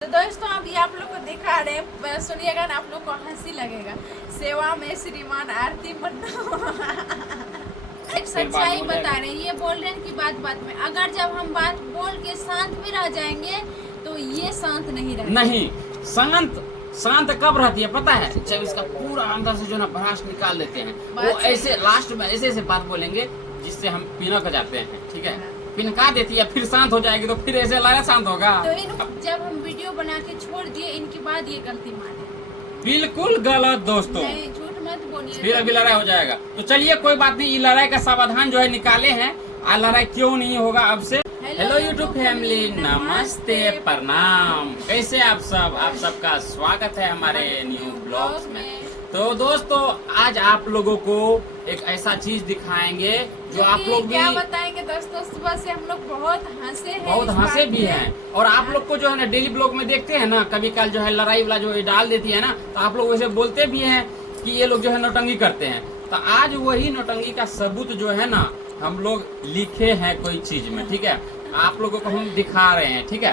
तो दोस्तों अभी आप लोग को दिखा रहे हैं, सुनिएगा ना, आप लोग को हंसी लगेगा। सेवा में श्रीमान आरती एक सच्चाई बता रहे हैं, ये बोल रहे हैं कि बात बात में अगर जब हम बात बोल के शांत भी रह जाएंगे तो ये शांत नहीं रहेगा। नहीं, शांत कब रहती है पता है? जब इसका पूरा अंदर से जो ना भड़ास निकाल देते हैं, वो ऐसे लास्ट में ऐसे बात बोलेंगे जिससे हम पिनक जाते हैं। ठीक है, पिनका देती है, फिर शांत हो जाएगी तो फिर ऐसे लगा शांत होगा। तो जब हम वीडियो बना के छोड़ दिए, इनके बाद ये गलती माने। बिल्कुल गलत दोस्तों, नहीं, झूठ मत बोलिए, फिर अभी लड़ाई हो जाएगा। तो चलिए कोई बात नहीं, ये लड़ाई का समाधान जो है निकाले हैं। आज लड़ाई क्यों नहीं होगा अब से। हेलो यूट्यूब फैमिली, नमस्ते, प्रणाम। कैसे आप सब? आप सबका स्वागत है हमारे न्यू ब्लॉग्स में। तो दोस्तों आज आप लोगों को एक ऐसा चीज दिखाएंगे जो आप लोग भी क्या बताएंगे दोस्तों। सुबह से हम लोग बहुत हंसे भी हैं। और आप लोग को जो है ना डेली ब्लॉग में देखते हैं ना, कभी कल जो है लड़ाई वाला जो डाल देती है ना, तो आप लोग वैसे बोलते भी हैं कि ये लोग जो है नौटंकी करते हैं। तो आज वही नौटंकी का सबूत जो है ना हम लोग लिखे हैं कोई चीज में। ठीक है, आप लोगों को हम दिखा रहे हैं। ठीक है,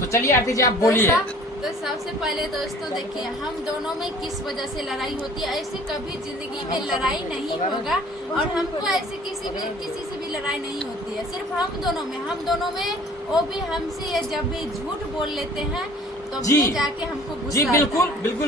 तो चलिए आरती जी आप बोलिए। तो सबसे पहले दोस्तों देखिए, हम दोनों में किस वजह से लड़ाई होती है। ऐसे कभी जिंदगी में लड़ाई नहीं होगा और हमको ऐसे किसी से भी लड़ाई नहीं होती है। सिर्फ हम दोनों में वो भी हमसे ये जब भी झूठ बोल लेते हैं तो भी जाके हमको गुस्सा जी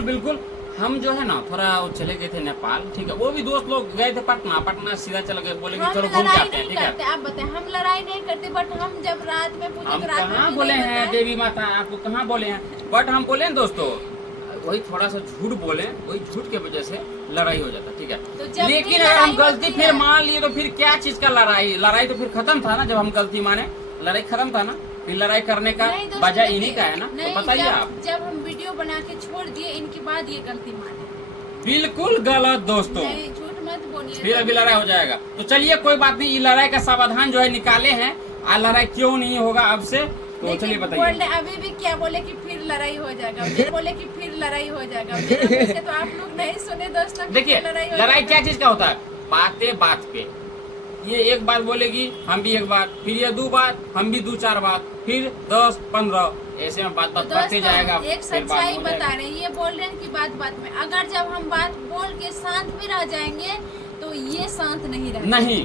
बिल्कुल। हम जो है ना थोड़ा वो चले गए थे नेपाल। ठीक है, वो भी दोस्त लोग गए थे पटना सीधा चले गए, बोले कि चलो घूम के आते हैं। ठीक है, आप बताएं, हम लड़ाई नहीं करते, बट हम जब रात में पूछे हम तो रात कहाँ में बोले हैं देवी माता, आपको कहाँ बोले हैं? बट हम बोले दोस्तों वही थोड़ा सा झूठ बोले, वही झूठ के वजह से लड़ाई हो जाता। ठीक है, तो लेकिन अगर हम गलती फिर मान लिए तो फिर क्या चीज का लड़ाई तो फिर खत्म था ना। जब हम गलती माने लड़ाई खत्म था ना, फिर लड़ाई करने का वजह इन्हीं का है ना। तो बताइए आप। जब हम वीडियो बना के छोड़ दिए, इनके बाद ये गलती माने। बिल्कुल गलत दोस्तों, नहीं, झूठ मत बोलिए, फिर अभी लड़ाई हो जाएगा। तो चलिए कोई बात नहीं, ये लड़ाई का समाधान जो है निकाले हैं। आज लड़ाई क्यों नहीं होगा अब से, तो चलिए बताइए। अभी भी क्या बोले कि फिर लड़ाई हो जाएगा, फिर बोले कि फिर लड़ाई हो जाएगा। मेरे मुंह से तो आप लोग नहीं सुने दोस्तों। देखिए लड़ाई क्या चीज का होता है, बातें बात पे। ये एक बात बोलेगी, हम भी एक बात, फिर ये दो बात, हम भी 2-4 बात, फिर 10-15 ऐसे में बात करते जाएगा। एक सच्चाई बता रहे हैं, ये बोल रहे हैं कि बात बात में अगर जब हम बात बोल के शांत भी रह जाएंगे तो ये शांत नहीं रहेगा। नहीं,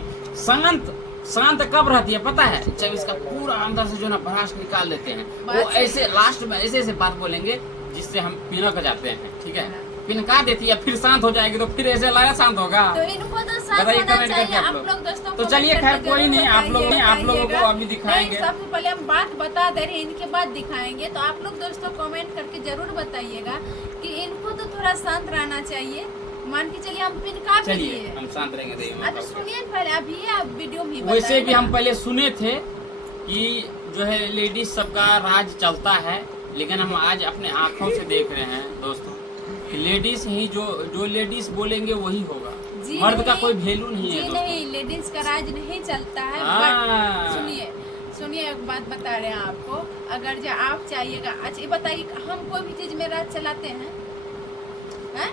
शांत कब रहती है पता है? जब इसका पूरा अंदर से जो ना भड़ास निकाल देते हैं, वो ऐसे लास्ट में ऐसे बात बोलेंगे जिससे हम पिनक जाते हैं। ठीक है, पिनका देती है, फिर शांत हो जाएगी तो फिर ऐसे लगा शांत होगा। तो इनको तो शांत होना चाहिए आप लोग दोस्तों। तो चलिए खैर कोई नहीं, आप लोगों को अभी दिखाएंगे। सबसे पहले हम बात बता दे रहे हैं, इनके बाद दिखाएंगे। तो आप लोग दोस्तों कमेंट करके जरूर बताइएगा कि इनको तो थोड़ा शांत रहना चाहिए। मान के चलिए हम पिनका भी लिए, हम शांत रहेंगे। अच्छा सुनिए पहले, अभी आप वीडियो में वैसे भी हम पहले सुने थे कि जो है लेडीज सबका राज चलता है, लेकिन हम आज अपने आँखों से देख रहे हैं दोस्तों कि लेडीज ही जो लेडीज बोलेंगे वही होगा। मर्द का कोई वैल्यू नहीं है। नहीं, लेडीज का राज नहीं चलता है। सुनिए एक बात बता रहे हैं आपको, अगर जो आप चाहिएगा। अच्छा ये बताइए, हम कोई भी चीज में राज चलाते हैं?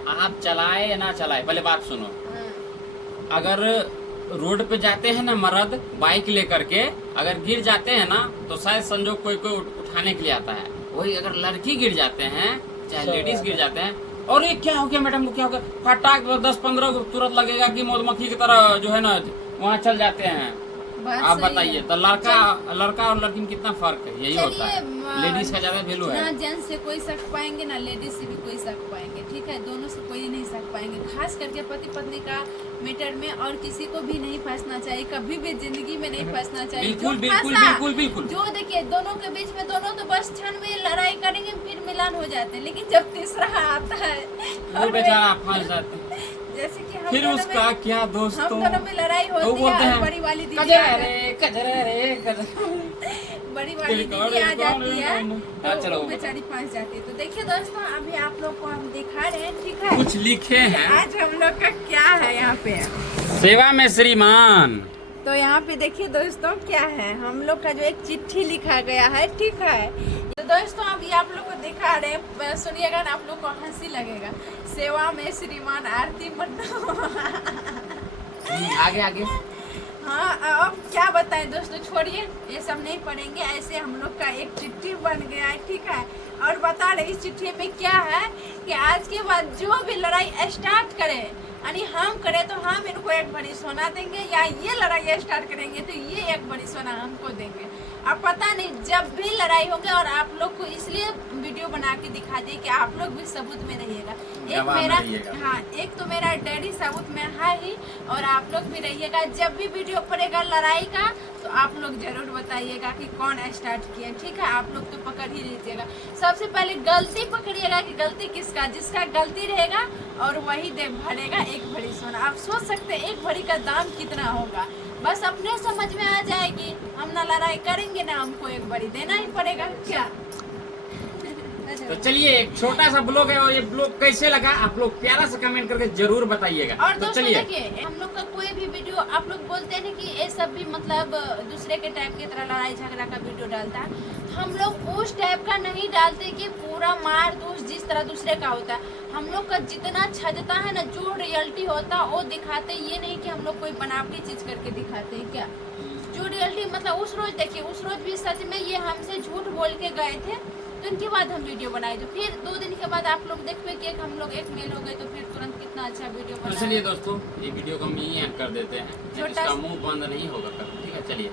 आप चलाए या ना चलाए, पहले बात सुनो। अगर रोड पे जाते हैं ना मर्द बाइक लेकर के, अगर गिर जाते हैं ना तो शायद संजोग कोई उठाने के लिए आता है। वही अगर लड़की गिर जाते हैं, चाहे लेडीज गिर जाते हैं, और ये क्या हो गया मैडम को, क्या हो गया, फटाक 10-15 तुरंत लगेगा कि मधुमक्खी की तरह जो है ना वहाँ चल जाते हैं। आप बताइए, तो लड़का और लड़की में कितना फर्क है? यही होता है, लेडीज का ज्यादा वैल्यू है। ना जेंट्स से कोई सक पाएंगे, ना लेडीज से भी कोई सक पाएंगे। ठीक है, दोनों से कोई नहीं सक पाएंगे, खास करके पति पत्नी का मैटर में। और किसी को भी नहीं फंसना चाहिए, कभी भी जिंदगी में नहीं फंसना चाहिए। बिल्कुल। जो देखिए दोनों के बीच में, दोनों तो बस क्षण में लड़ाई करेंगे फिर मिलान हो जाते हैं, लेकिन जब तीसरा आता है वो बेचारा फंस जाते हैं। जैसे कि हम फिर उसका क्या दोस्तों, हम दोनों में लड़ाई होती है, बड़ी वाली दीदी बड़ी वाली दीदी आ जाती है तो बेचारी फंस जाती है। तो देखिए दोस्तों अभी आप लोग को हम दिखा रहे हैं। ठीक है, कुछ लिखे हैं आज हम लोग का क्या है यहाँ पे, सेवा में श्रीमान। तो यहाँ पे देखिए दोस्तों क्या है, हम लोग का जो एक चिट्ठी लिखा गया है। ठीक है, तो दोस्तों अभी आप लोग को दिखा रहे हैं, सुनिएगा ना, आप लोग को हंसी लगेगा। सेवा में श्रीमान आरती आगे हाँ, अब क्या बताएं दोस्तों, छोड़िए ये सब नहीं पढ़ेंगे। ऐसे हम लोग का एक चिट्ठी बन गया है, ठीक है। और बता रहे इस चिट्ठी में क्या है कि आज के बाद जो भी लड़ाई स्टार्ट करे, यानी हम करें तो हम इनको एक भरी सोना देंगे, या ये लड़ाई स्टार्ट करेंगे तो ये एक भरी सोना हमको देंगे। अब पता नहीं जब भी लड़ाई होगी, और आप लोग को इसलिए वीडियो बना के दिखा दिए कि आप लोग भी सबूत में रहिएगा। एक मेरा, हाँ, एक तो मेरा डैडी सबूत में है ही, और आप लोग भी रहिएगा। जब भी वीडियो पड़ेगा लड़ाई का तो आप लोग जरूर बताइएगा कि कौन स्टार्ट किया, ठीक है। आप लोग तो पकड़ ही लीजिएगा। सबसे पहले गलती पकड़िएगा कि गलती किसका, जिसका गलती रहेगा और वही दे भरेगा एक भरी सोना। आप सोच सकते हैं एक भरी का दाम कितना होगा, बस अपने समझ में आ जाएगी। हम ना लड़ाई करेंगे ना, हमको एक भरी देना ही पड़ेगा क्या। तो चलिए, एक छोटा सा ब्लॉग है, और ये ब्लॉग कैसे लगा आप लोग प्यारा सा कमेंट करके जरूर बताइएगा। और तो दोस्तों चलिए, देखिए, हम लोग का कोई भी वीडियो आप लोग बोलते हैं ना कि ये सब भी मतलब दूसरे के टाइप की तरह लड़ाई झगड़ा का वीडियो डालता है, हम लोग उस टाइप का नहीं डालते कि पूरा मार दूस जिस तरह दूसरे का होता है। हम लोग का जितना छजता है ना, जो रियलिटी होता है वो दिखाते, ये नहीं कि हम लोग कोई बनावटी चीज करके दिखाते हैं क्या। जो रियलिटी मतलब उस रोज देखिए, उस रोज भी सच में ये हमसे झूठ बोल के गए थे, तो इनके बाद हम वीडियो बनाए। तो फिर 2 दिन के बाद आप लोग देखते कि हम लोग एक मेल हो गए, तो फिर तुरंत कितना अच्छा वीडियो तो बना। चलिए दोस्तों, ये वीडियो को हम यहीं एंड कर देते हैं, छोटा इसका मुंह बंद नहीं होगा कभी, ठीक है। चलिए।